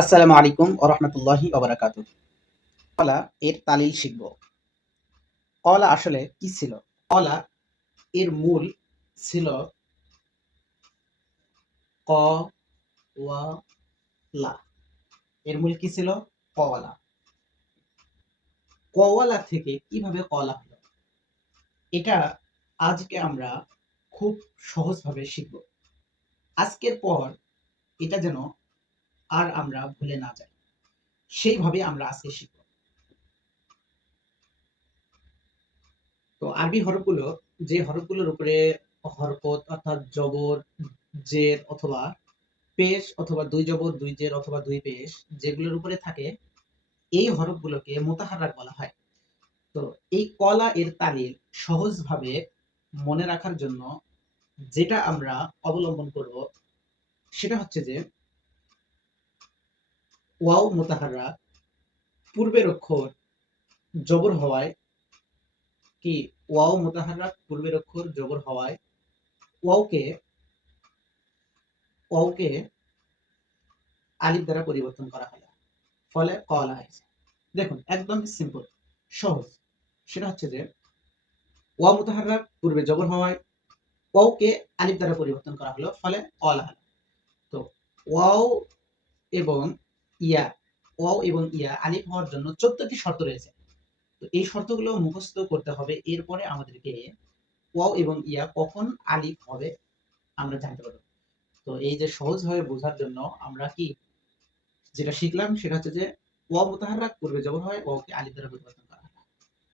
আসসালামু আলাইকুম ওয়া রাহমাতুল্লাহি ওয়া বারাকাতুহু। কলা এর তালিল শিখব। কলা আসলে কি ছিল? কলা এর মূল ছিল ক ওয়া লা। এর মূল কি ছিল? কওয়ালা। কওয়ালা থেকে কিভাবে কলা হলো? এটা আজকে আমরা খুব সহজভাবে শিখব। আজকের পর এটা যেন আর আমরা ভুলে না যাই। সেইভাবে আমরা আজকে শিখব। তো আরবি হরফগুলো যে হরফগুলোর উপরে হরকত অর্থাৎ জবর, জের অথবা পেশ অথবা ২ জবর, ২ জের অথবা ২ পেশ যেগুলোর উপরে থাকে এই হরফগুলোকে মুতাহাররাক বলা হয়। তো এই কলা এর তালিল সহজভাবে মনে রাখার জন্য যেটা আমরা অবলম্বন করব সেটা হচ্ছে যে ওয়াও মুতাহাররাক পূর্বের অক্ষর জবর হওয়ায় কি ওয়াও মুতাহাররাক পূর্বের অক্ষর জবর হওয়ায় ওয়াওকে ওয়াওকে আলিফ দ্বারা পরিবর্তন করা হলো। ফলে কলা হয়েছে। দেখুন একদম সিম্পল, সহজ। সেটা হচ্ছে যে ওয়াও মুতাহাররাক পূর্বে জবর হওয়ায় ওয়াওকে আলিফ দ্বারা পরিবর্তন করা হলো, ফলে কলা হলো। তো ওয়াও এবং ইয়া ওয়াও এবং ইয়া আলিফ হওয়ার জন্য 14টি শর্ত রয়েছে। তো এই শর্তগুলো মুখস্থ করতে হবে। এরপরে আমাদেরকে ওয়াও এবং ইয়া কখন আলিফ হবে আমরা জানতে পারবো। তো এই যে সহজভাবে বোঝার জন্য আমরা কি যেটা শিখলাম সেটা হচ্ছে যে ওয়াও মুতাহাররাক পূর্বে জবর হয় ওয়াওকে আলিফ দ্বারা পরিবর্তন